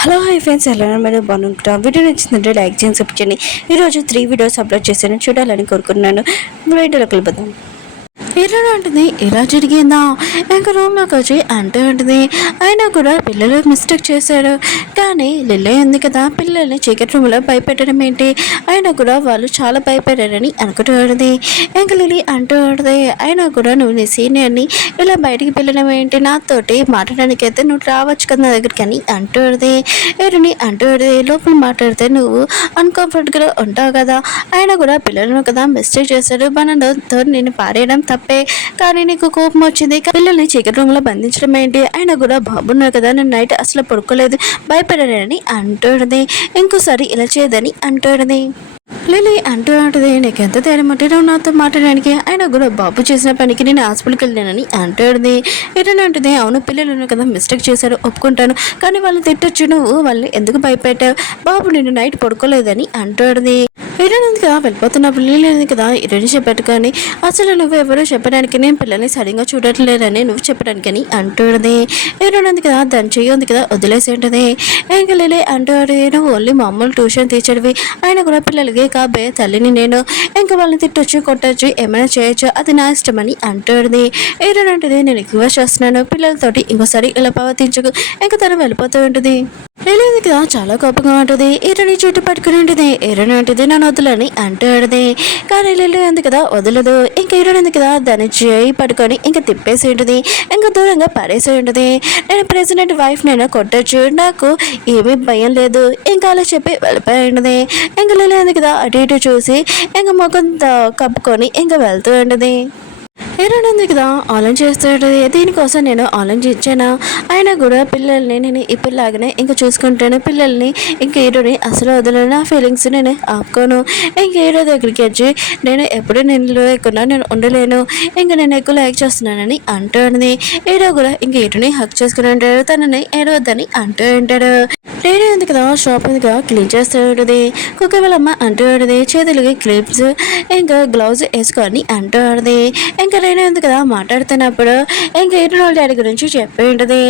Hello hi friends, ఎలా మీరు బాగుంటాం. వీడియో నచ్చిందంటే లైక్ చేయండి, సబ్స్క్రైబ్ చేయండి. ఈరోజు 3 వీడియోస్ అప్లోడ్ చేశాను, చూడాలని కోరుకుంటున్నాను. వీడియోలోకి వెళ్ళిపోదాం. హీరో అంటుంది, ఇలా జరిగిందా? ఇంకా రూమ్లోకి వచ్చి అంటే ఉంటుంది, అయినా కూడా పిల్లలు మిస్టేక్ చేశారు. కానీ లిల్లీ ఉంది కదా, పిల్లల్ని చీకటి రూమ్లో భయపెట్టడం ఏంటి? అయినా కూడా వాళ్ళు చాలా భయపడారని అనుకుంటూ ఉంటుంది. ఇంకా లిల్లీ అంటూ ఉంటుంది, అయినా కూడా నువ్వు నీ సీనియర్ని ఇలా బయటికి పిల్లడం ఏంటి? నాతోటి మాట్లాడడానికి అయితే నువ్వు రావచ్చు కదా నా దగ్గరికి అని అంటూ ఉంటుంది. ఎవరిని అంటూ ఉంటుంది, లోపల మాట్లాడితే నువ్వు అన్కంఫర్ట్గా ఉంటావు కదా, అయినా కూడా పిల్లలను కదా మిస్టేక్ చేశారు, మనతో నేను పారేయడం తప్పే. కానీ నీకు కోపం వచ్చింది, పిల్లల్ని చీకటి రూమ్ లో బంధించడం ఏంటి? అయినా కూడా బాబున్నారు కదా, నేను నైట్ అసలు పడుకోలేదు, భయపడారని అంటుంది. ఇంకోసారి ఇలా చేయదని అంటుంది. లిల్లీ అంటూ ఉంటుంది, నీకు ఎంత ధైర్యం అంటే నువ్వు నాతో మాట్లాడడానికి? అయినా కూడా బాబు చేసిన పనికి నేను హాస్పిటల్కి వెళ్ళానని అంటుంది. ఎటని అంటుంది, అవును పిల్లలు కదా మిస్టేక్ చేశారు, ఒప్పుకుంటాను, కానీ వాళ్ళని తిట్టొచ్చు, నువ్వు వాళ్ళని ఎందుకు భయపెట్టావు? బాబు నేను నైట్ పడుకోలేదని అంటుంది. ఇరనుంది కదా, వెళ్ళిపోతున్నప్పుడు లిల్లీ కదా ఇరని చెప్పట్టుకొని, అసలు నువ్వు ఎవరో చెప్పడానికి, నేను పిల్లల్ని సరిగ్గా చూడట్లేదని నువ్వు చెప్పడానికని అంటుంది. ఇరనుంది కదా, దాని చెయ్యి ఉంది కదా వదిలేసి ఉంటుంది. ఇంకా లిల్లీ అంటాడు, నువ్వు ఓన్లీ మామూలు ట్యూషన్ టీచర్వి, అయినా కూడా పిల్లలకి కాబోయే తల్లిని నేను, ఇంకా వాళ్ళని తిట్టొచ్చు, కొట్టచ్చు, ఏమైనా చేయొచ్చు, అది నా ఇష్టమని అంటుంది. ఏరనంటుంది, నేను ఎక్కువ చేస్తున్నాను, పిల్లలతోటి ఇంకోసారి ఇలా ప్రవర్తించకు. ఇంకా తను వెళ్ళిపోతూ ఉంటుంది. లిల్లీ కదా చాలా కోపంగా ఉంటుంది. ఈరని చుట్టూ పట్టుకుని ఉంటుంది. ఈరని ఉంటుంది, నన్ను వదలని అంటాడుది. కానీ లిల్లీ ఉంది కదా వదలదు. ఇంకా ఈరని ఉంది కదా దాన్ని చేయి పట్టుకొని ఇంకా తిప్పేసి ఉంటుంది, ఇంకా దూరంగా పడేసి ఉంటుంది. నేను ప్రెసిడెంట్ వైఫ్ నేను కొట్టచ్చు, నాకు ఏమీ భయం లేదు, ఇంకా అలా చెప్పి వెళ్ళిపోయి ఉంటుంది. ఇంకా లిల్లీ ఉంది కదా అటు ఇటు చూసి ఇంకా ముఖం కప్పుకొని ఇంకా వెళ్తూ ఉంటుంది. ఏరుంది కదా ఆలోచిస్తుంటుంది, దీనికోసం నేను ఆలోచించాను, అయినా కూడా పిల్లల్ని నేను ఇప్పుడులాగానే ఇంకా చూసుకుంటాను, పిల్లల్ని ఇంకా హీరోని అసలు వదలను, నా ఫీలింగ్స్ నేను ఆపుకోను. ఇంక హీరో దగ్గరికి వచ్చి నేను ఎప్పుడు నేను ఎక్కున్నా నేను ఉండలేను, ఇంకా నేను ఎక్కువ లైక్ చేస్తున్నానని అంటుంది. హీరో కూడా ఇంక హీరోని హక్ చేసుకుని ఉంటాడు, తనని ఏడవద్దని అంటూ ఉంటాడు. రేడియో ఉంది కదా షాప్ ఉంది కదా క్లీన్ చేస్తూ ఉంటుంది. కుక్క వాళ్ళమ్మ అంటూ ఉంటుంది, చేతులకి క్లిప్స్ ఇంకా గ్లౌజ్ వేసుకొని అంటూ ఉంటుంది. ఇంకా రేడియో ఉంది కదా మాట్లాడుతున్నప్పుడు ఇంకా హీరో డాడీ గురించి చెప్పి ఉంటుంది.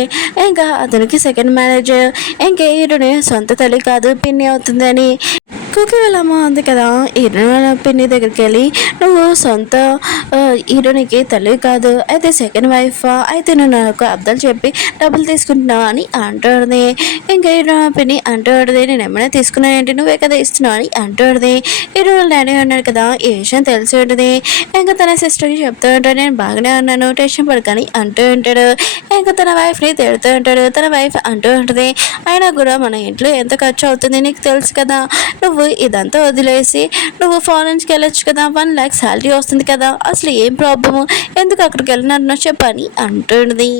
ఇంకా అతనికి సెకండ్ మ్యారేజ్, ఇంకా హీరోని సొంత తల్లి కాదు పిన్ని అవుతుందని. కుక్క వాళ్ళమ్మ ఉంది కదా హీరో పిన్ని దగ్గరికి వెళ్ళి, నువ్వు సొంత హీరోనికి తల్లి కాదు, అయితే సెకండ్ వైఫ్, అయితే నువ్వు నాకు అబ్దాలు చెప్పి డబ్బులు తీసుకుంటున్నావు అని అంటుంది. ఇంకా హీరో పిన్ని అంటుంది, నేను ఏమైనా తీసుకున్నానంటే నువ్వే కదా ఇస్తున్నావు అని అంటుంది. హీరో డాడీ అన్నాడు కదా ఈ విషయం తెలిసి ఉంటుంది. ఇంకా తన సిస్టర్కి చెప్తూ ఉంటాడు, నేను బాగానే ఉన్నాను, టెన్షన్ పడకని అంటూ ఉంటాడు. ఇంకా తన వైఫ్ని తిడుతూ ఉంటాడు. తన వైఫ్ అంటూ ఉంటుంది, అయినా కూడా మన ఇంట్లో ఎంత ఖర్చు అవుతుంది నీకు తెలుసు కదా, నువ్వు ఇదంతా వదిలేసి నువ్వు ఫారెన్స్కి వెళ్ళొచ్చు కదా, 1 lakh శాలరీ వస్తుంది కదా, అసలు ఏం ప్రాబ్లము, ఎందుకు అక్కడికి వెళ్ళినట్టు చెప్పని అంటుంది.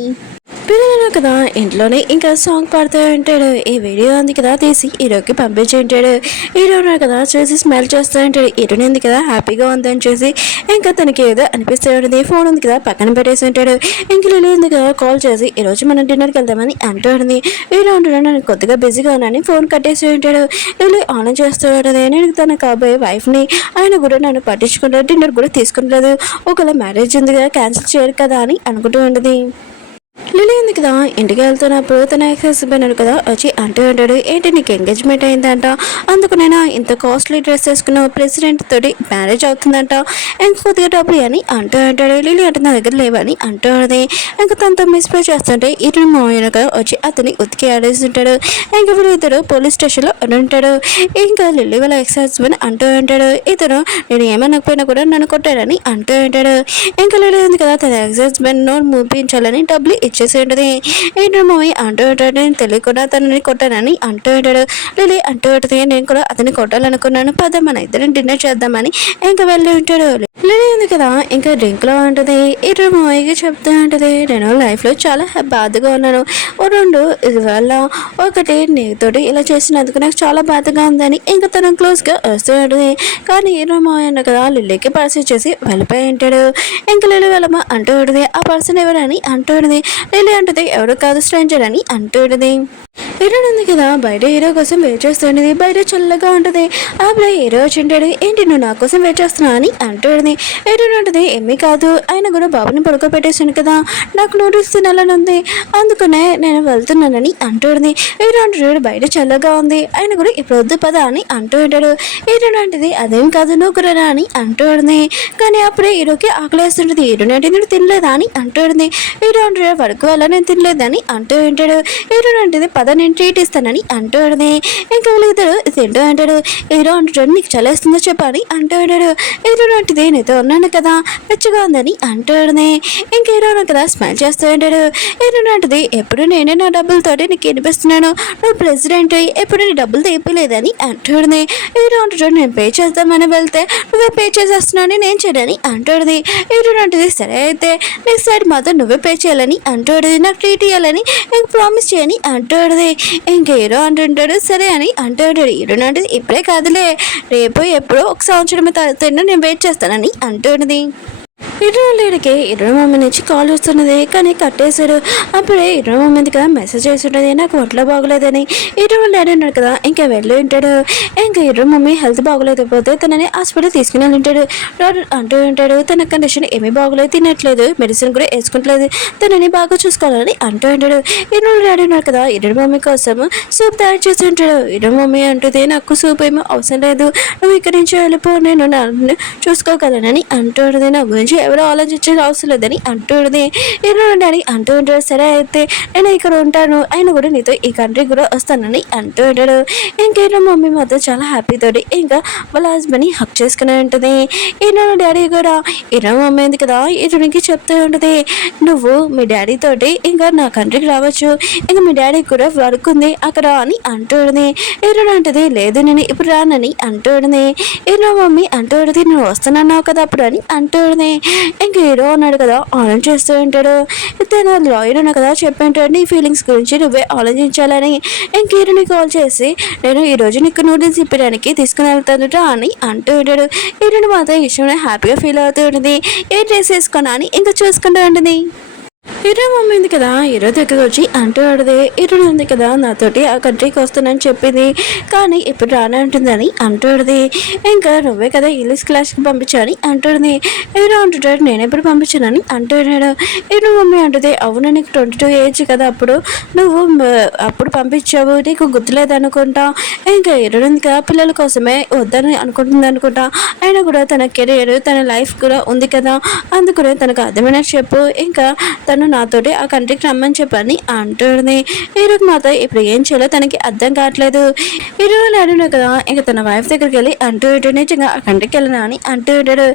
పిల్లలు కదా ఇంట్లోనే ఇంకా సాంగ్ పాడుతూ ఉంటాడు. ఈ వీడియో ఉంది కదా తీసి హీరోకి పంపించి ఉంటాడు. హీరో కదా చూసి స్మైల్ చేస్తూ ఉంటాడు. హీరోని ఉంది కదా హ్యాపీగా ఉందని చూసి ఇంకా తనకి ఏదో అనిపిస్తూ ఉంటుంది. ఫోన్ ఉంది కదా పక్కన పెట్టేసి ఉంటాడు. ఇంక లిల్లీ ఉంది కదా కాల్ చేసి ఈరోజు మనం డిన్నర్కి వెళ్దామని అంటూ ఉంటుంది. హీరో ఉంటాడు, నేను కొద్దిగా బిజీగా ఉన్నానని ఫోన్ కట్టేసి ఉంటాడు. లిల్లీ ఆన్ చేస్తూ ఉంటుంది, నేను తన కాబోయే వైఫ్ని, ఆయన కూడా నన్ను పట్టించుకుంటాడు, డిన్నర్ కూడా తీసుకుంటలేదు, ఒకవేళ మ్యారేజ్ ఉంది కదా క్యాన్సిల్ చేయరు కదా అని అనుకుంటూ ఉంటుంది. లిల్లీ ఉంది కదా ఇంటికి వెళ్తున్నప్పుడు తన ఎక్స్ హస్బెండ్ కదా వచ్చి అంటూ ఉంటాడు, ఏంటి నీకు ఎంగేజ్మెంట్ అయిందంట, అందుకు నేను ఇంత కాస్ట్లీ డ్రెస్ వేసుకున్నావు, ప్రెసిడెంట్ తోటి మ్యారేజ్ అవుతుందంట, ఇంకా కొద్దిగా డబ్బులు అని అంటూ ఉంటాడు. లిల్లీ అంటే నా దగ్గర లేవని అంటూ ఉంటుంది. ఇంకా తనతో మిస్ప్లే చేస్తుంటే ఇటు మోయన కదా వచ్చి అతన్ని ఉతికి ఆడేస్తుంటాడు. ఇంకా వీళ్ళిద్దరు పోలీస్ స్టేషన్లో ఉంటాడు. ఇంకా లిల్లీ వాళ్ళ ఎక్స్ హస్బెండ్ అంటూ ఉంటాడు, ఇతను నేను ఏమనకపోయినా కూడా నన్ను కొట్టాడని అంటూ ఉంటాడు. ఇంకా లిల్లీ ఉంది కదా తన ఎక్స్ హస్బెండ్ నోట్ మూపించాలని డబ్బులు ఇచ్చేసి ఉంటుంది. ఏంటో మూవీ అంటూ ఉంటాడు, నేను తెలియకుండా తనని కొట్టానని అంటూ ఉంటాడు. లిల్లీ అంటూ ఉంటుంది, నేను కూడా అతన్ని కొట్టాలనుకున్నాను, పద మన ఇద్దరం డిన్నర్ చేద్దామని ఇంకా వెళ్ళి ఉంటాడు. లిల్లీ ఉంది కదా ఇంకా డ్రింక్ లో ఉంటుంది. ఇటు మూవీకి చెప్తూ ఉంటుంది, నేను లైఫ్ లో చాలా బాధగా ఉన్నాను, 2 ఇవాళ, ఒకటి నీతోటి ఇలా చేసినందుకు నాకు చాలా బాధగా ఉందని ఇంకా తను క్లోజ్ గా వస్తూ ఉంటుంది. కానీ హీరో మూవీ అన్న కదా లిల్లీకి పర్స్ ఇచ్చేసి వెళ్ళిపోయి ఉంటాడు. ఇంకా లిల్లీ వెళ్ళమా అంటూ ఉంటుంది, ఆ పర్సన్ ఎవరని అంటూ ఉంటుంది. లిల్లీ అంటుంది, ఎవరు కాదు స్ట్రేంజర్ అని అంటూ ఉంటుంది. హీరోయిన్ ఉంది కదా బయట హీరో కోసం వెయిట్ చేస్తుండేది. బయట చల్లగా ఉంటుంది. అప్పుడు హీరో వచ్చింటాడు. ఏంటి నువ్వు నా కోసం వెయిట్ చేస్తున్నావు అని అంటుంది. హీరోయిన్ ఉంటుంది ఏమీ కాదు, ఆయన కూడా బాబుని పడుకోబెట్టేసాను కదా, నాకు నూడిల్స్ తినాలని ఉంది, అందుకనే నేను వెళ్తున్నానని అంటుంది. హీరో అంటాడు బయట చల్లగా ఉంది, ఆయన కూడా ఇప్పుడు వద్దు పదా అని అంటూ ఉంటాడు. హీరోయిన్ అంటది అదేం కాదు నువ్వు కూడా రా అని అంటుంది. కానీ అప్పుడే హీరోకి ఆకలేస్తుంటుంది. హీరోయిన్ అంటే నేను తినలేదా అని అంటుంది. హీరో అంటాడు వరకు వల్ల నేను తినలేదని అంటూ ఉంటాడు. హీరోయిన్ అంటది పద నేను ట్రీట్ ఇస్తానని అంటుంది. ఇంకా వీళ్ళిద్దరు తింటూ అంటాడు. హీరో అంటాడు నీకు చలేస్తుందో చెప్పని అంటూ ఉంటాడు. హీరోయిన్ అంటది నీతో ఉన్నాను కదా పిచ్చిగా ఉందని అంటుంది. ఇంక హీరో కదా స్మైల్ చేస్తూ ఉంటాడు. హీరోయిన్ అంటది ఎప్పుడు నేనే నా డబ్బులతోటి నీకు వినిపిస్తున్నాను, నువ్వు ప్రెసిడెంట్ ఎప్పుడు నీ డబ్బులు తీపిలేదని అంటుంది. హీరో అంటాడు నేను పే చేద్దామని వెళ్తే నువ్వే పే చేసేస్తున్నాను నేను చేయని అంటుంది. హీరోయిన్ అంటది సరే అయితే నెక్స్ట్ సైడ్ మాత్రం నువ్వే పే చేయాలని అంటుంది, నాకు ట్రీట్ ఇవ్వాలని ఇంక ప్రామిస్ చేయని అంటుంది. ఇంక హీరో అంటుంటాడు సరే అని అంటుంటాడు. హీరోయిన్ అంటది ఇప్పుడే కాదులే రేపు ఎప్పుడో ఒక సంవత్సరం తర్వాత నేను వెయిట్ చేస్తానని అంటుంది. లేడికి ఇరవై మమ్మీ నుంచి కాల్ వస్తున్నది కానీ కట్టేశారు. అప్పుడే ఇరవై మమ్మీ కదా మెసేజ్ చేసి ఉంటుంది నాకు ఒంట్లో బాగోలేదని. ఇరవై డాడీ ఉన్నాడు కదా ఇంకా వెళ్ళి ఉంటాడు. ఇంకా ఇరవై మమ్మీ హెల్త్ బాగోలేకపోతే తనని హాస్పిటల్ తీసుకుని వెళ్ళి ఉంటాడు. డాక్టర్ అంటూ ఉంటాడు తన కండిషన్ ఏమీ బాగోలేదు, తినట్లేదు, మెడిసిన్ కూడా వేసుకుంటలేదు, తనని బాగా చూసుకోవాలని అంటూ ఉంటాడు. ఇరవై డాడీ ఉన్నాడు కదా ఇరవై మమ్మీ కోసం సూప్ తయారు చేసి ఉంటాడు. ఇరవై మమ్మీ అంటుంది నాకు సూప్ ఏమో అవసరం లేదు, నువ్వు ఇక్కడి నుంచి వెళ్ళిపో, నేను నన్ను చూసుకోగలనని అంటుంది. నా గురించి ఎవరో ఆలోచించే అవసరం లేదని అంటుంది. ఇరవై డాడీ అంటూ ఉంటాడు సరే అయితే నేను ఇక్కడ ఉంటాను, ఆయన కూడా నీతో ఈ కంట్రీ కూడా వస్తానని అంటూ ఉంటాడు. ఇంకేనా మమ్మీ మాత్రం చాలా హ్యాపీతోటి ఇంకా వాళ్ళ హస్బెండ్ని హక్ చేసుకుని ఉంటుంది. ఈయన డాడీ కూడా ఇరవై మమ్మీ ఉంది కదా ఇతనికి చెప్తూ ఉంటుంది నువ్వు మీ డాడీ తోటి ఇంకా నా కంట్రీకి రావచ్చు, ఇంకా మీ డాడీ కూడా వర్క్ ఉంది అక్కడ అని అంటుంది. ఇరవై అంటది లేదు నేను ఇప్పుడు రానని అంటుంది. ఇరవై మమ్మీ అంటుంది నువ్వు వస్తున్నావు కదా అప్పుడు అని అంటుంది. ఇంక హీరో అన్నాడు కదా ఆలోచన చేస్తూ ఉంటాడు. తన లాయర్ ఉన్నా కదా చెప్పి ఉంటాడు నీ ఫీలింగ్స్ గురించి నువ్వే ఆలోచించాలని. ఇంక హీరోని కాల్ చేసి నేను ఈరోజు నీకు నూడిల్స్ ఇప్పడానికి తీసుకుని వెళ్తానుట అని అంటూ ఉంటాడు. హీరోని మాత్రం ఇష్టం హ్యాపీగా ఫీల్ అవుతూ ఉంటుంది. ఏం డ్రెస్ వేసుకున్నా అని ఇంకా చూసుకుంటూ ఉంటుంది. హీరో మమ్మీ ఉంది కదా హీరో దగ్గర వచ్చి అంటూ ఆడదే హీరో ఉంది కదా నాతోటి ఆ కంట్రీకి వస్తానని చెప్పింది కానీ ఇప్పుడు రానంటుందని అంటాడుది. ఇంకా నువ్వే కదా ఇంగ్లీష్ క్లాస్కి పంపించాని అంటాడుది. హీరో అంటుంటాడు నేను ఎప్పుడు పంపించానని అంటున్నాడు. హీరో మమ్మీ అంటుంది అవును నీకు 22 ఏజ్ కదా అప్పుడు నువ్వు అప్పుడు పంపించావు నీకు గుర్తులేదు అనుకుంటా. ఇంకా హీరో ఉంది కదా పిల్లల కోసమే వద్దని అనుకుంటుంది అనుకుంటా. అయినా కూడా తన కెరీర్ తన లైఫ్ కూడా ఉంది కదా అందుకనే తనకు అర్థమైనట్టు చెప్పు, ఇంకా తను నాతోటి ఆ కంట్రీకి రమ్మని చెప్పని అంటుంది. హీరోకి మాత్రం ఇప్పుడు ఏం చేయాలో తనకి అర్థం కావట్లేదు. హీరో అడిగినా కదా ఇంకా తన వైఫ్ దగ్గరికి వెళ్ళి అంటూ ఉంటాడు నిజంగా ఆ కంట్రీకి వెళ్ళినా అని అంటూ ఉంటాడు.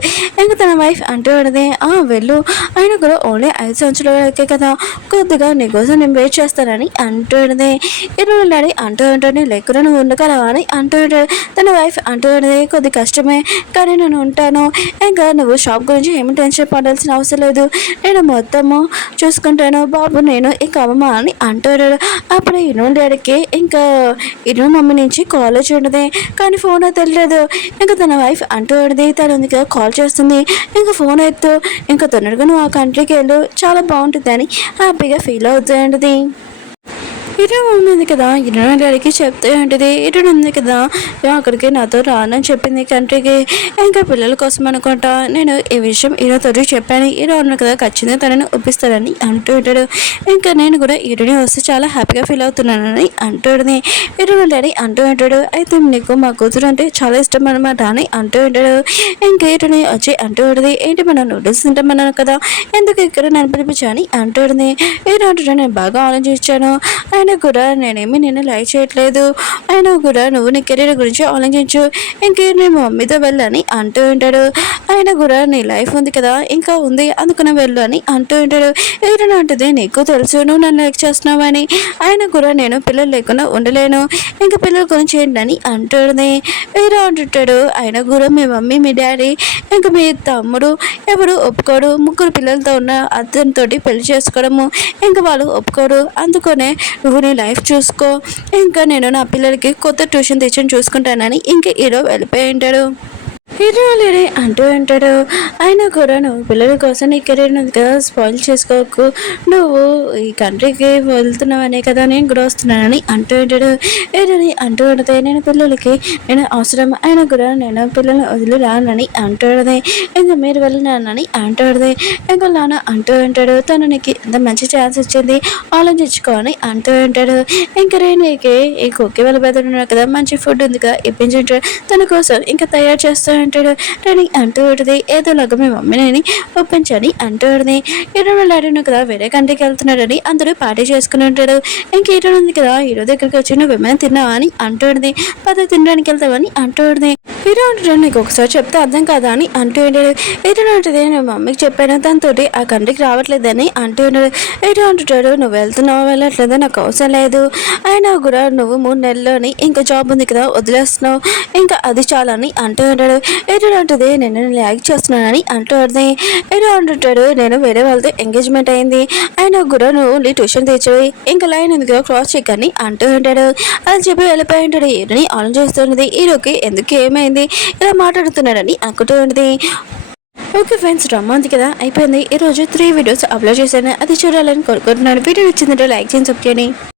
ఇంకా తన వైఫ్ అంటూ ఉంటుంది వెళ్ళు, ఆయన కూడా ఓన్లీ 5 సంవత్సరాలకే కదా కొద్దిగా నీకోసం నేను వెయిట్ చేస్తానని అంటూ ఉంటుంది. హీరో డాడీ అంటూ ఉంటాడు లేకుండా నువ్వు ఉండగలవా అని అంటూ ఉంటాడు. తన వైఫ్ అంటూ ఉంటుంది కొద్ది కష్టమే కానీ నేను ఉంటాను, ఇంకా నువ్వు షాప్ గురించి ఏమి టెన్షన్ పడాల్సిన అవసరం లేదు, నేను మొత్తము చూసుకుంటాను బాబు నేను ఇంకా అమ్మ అని అంటాడు. అప్పుడు ఇను డాడీకి ఇంకా ఇను మమ్మీ నుంచి కాల్ వచ్చి ఉండదు కానీ ఫోన్ తెలియదు. ఇంకా తన వైఫ్ అంటూ ఉండదు తను ఉంది కదా కాల్ చేస్తుంది ఇంకా ఫోన్ ఎత్తు, ఇంకా తొందరగా నువ్వు ఆ కంట్రీకి వెళ్ళు చాలా బాగుంటుంది అని హ్యాపీగా ఫీల్ అవుతూ ఉంటుంది. ఇరు ఉంది కదా ఇరు డాడీకి చెప్తే ఉంటుంది ఇరు ఉంది కదా అక్కడికి నాతో రానని చెప్పింది కంట్రీకి, ఇంకా పిల్లల కోసం అనుకుంటా నేను ఈ విషయం ఈరోతో చెప్పాను, ఈరో ఉన్న కదా ఖచ్చితంగా తనని ఒప్పిస్తానని అంటూ ఉంటాడు. ఇంకా నేను కూడా ఈరోని వస్తే చాలా హ్యాపీగా ఫీల్ అవుతున్నానని అంటుంది. ఇరు డాడీ అంటూ ఉంటాడు అయితే నీకు మా కూతురు అంటే చాలా ఇష్టం అనమాట అని అంటూ ఉంటాడు. ఇంకా ఈరోని వచ్చి అంటూ ఉంటుంది ఏంటి మనం నూడిల్స్ తింటామన్నాను కదా ఎందుకు ఇక్కడ నన్ను పిలిపించాని అంటుంది. ఈరో అంటాడు నేను బాగా ఆలోచించాను, అయినా కూడా నేనేమి నిన్ను లైక్ చేయట్లేదు, అయినా కూడా నువ్వు నీ కెరీర్ గురించి ఆలోచించు, ఇంకే నీ మమ్మీతో వెళ్ళని అంటూ ఉంటాడు. అయినా కూడా నీ లైఫ్ ఉంది కదా ఇంకా ఉంది అందుకుని వెళ్ళు అని అంటూ ఉంటాడు. ఏదైనా అంటుంది నీకు తెలుసు నువ్వు నన్ను లైక్ చేస్తున్నావు అని, అయినా కూడా నేను పిల్లలు లేకుండా ఉండలేను, ఇంకా పిల్లల గురించి ఏంటని అంటుంది. వేరే అంటుంటాడు అయినా కూడా మీ మమ్మీ మీ డాడీ ఇంకా మీ తమ్ముడు ఎవరు ఒప్పుకోడు, 3 పిల్లలతో ఉన్న అతనితోటి పెళ్లి చేసుకోవడము ఇంకా వాళ్ళు ఒప్పుకోరు, అందుకనే నువ్వు నీ లైఫ్ చూసుకో, ఇంకా నేను నా పిల్లలకి కొత్త ట్యూషన్ టీచర్ని చూసుకుంటానని ఇంక హీరో వెళ్ళిపోయి ఉంటాడు. హీరో లేడే అంటూ అంటాడు. అయినా కూడా నువ్వు పిల్లల కోసం నీ కెరీర్ ఉంది కదా స్పాయిల్ చేసుకోకు, నువ్వు ఈ కంట్రీకి వెళ్తున్నావనే కదా నేను కూడా వస్తున్నానని అంటూ ఉంటాడు. ఏదని అంటూ ఉంటే నేను పిల్లలకి నేను అవసరం అయినా కూడా నేను పిల్లల్ని వదిలి రానని అంటూ ఉంటది. ఇంకా మీరు వెళ్ళినానని అంటూ ఉంటది. ఇంకా నాన్న అంటూ ఉంటాడు తను నీకు ఎంత మంచి ఛాన్స్ ఇచ్చింది ఆలోచించుకో అని అంటూ ఉంటాడు. ఇంకా రేణుకి ఈ కుక్కి వాళ్ళ బెదరున్నారు కదా మంచి ఫుడ్ ఉంది కదా ఇప్పించుంటాడు తన కోసం ఇంకా తయారు చేస్తూ ఉంటాడు. అని అంటూ ఉంటుంది ఏదోలాగా మీ మమ్మీని ఒప్పించని అంటూ ఉంటుంది. హీరో డాడీను కదా వేరే కంట్రీకి వెళ్తున్నాడని అందరూ పార్టీ చేసుకుని ఉంటాడు. ఇంక హీరో ఉంది కదా హీరో దగ్గరికి వచ్చి నువ్వు ఏమైనా తిన్నావా అని అంటూ ఉంటుంది. పద తినడానికి వెళ్తావని అంటూ ఉంటుంది. హీరో అంటాడు నీకు ఒకసారి చెప్తే అర్థం కాదా అని అంటూ ఉంటాడు. హీరో అంటుంది నేను మమ్మీకి చెప్పాను దాంతో ఆ కంట్రీకి రావట్లేదని అంటూ ఉంటాడు. హీరో అంటుంటాడు నువ్వు వెళ్తున్నావు వెళ్ళట్లేదు నాకు అవసరం లేదు అయినా కూడా నువ్వు 3 నెలల్లోని ఇంకా జాబ్ ఉంది కదా వదిలేస్తున్నావు ఇంకా అది చాలని అంటూ ఉంటాడు. హీరో అంటుంది నేను ల్యాగ్ చేస్తున్నానని అంటూ ఉంటుంది. హీరో అంటుంటాడు నేను వేరే వాళ్ళతో ఎంగేజ్మెంట్ అయింది అయినా కూడా నువ్వు ట్యూషన్ తెచ్చావు ఇంకా లైన్ ఎందుకు క్రాస్ చెక్ అని అంటూ ఉంటాడు. అది చెప్పి వెళ్ళిపోయి ఉంటాడు. హీరోని ఆలోచిస్తున్నది హీరోకి ఎందుకు ఏమైంది ఇలా మాట్లాడుతున్నాడని అనుకుంటూ ఉంటుంది. ఓకే ఫ్రెండ్స్ డ్రామా ఉంది కదా అయిపోయింది. ఈరోజు 3 వీడియోస్ అప్లోడ్ చేశాను అది చూడాలని కోరుకుంటున్నాను. వీడియో నచ్చిందంటే లైక్ చేయండి సబ్స్క్రైబ్ చేయండి.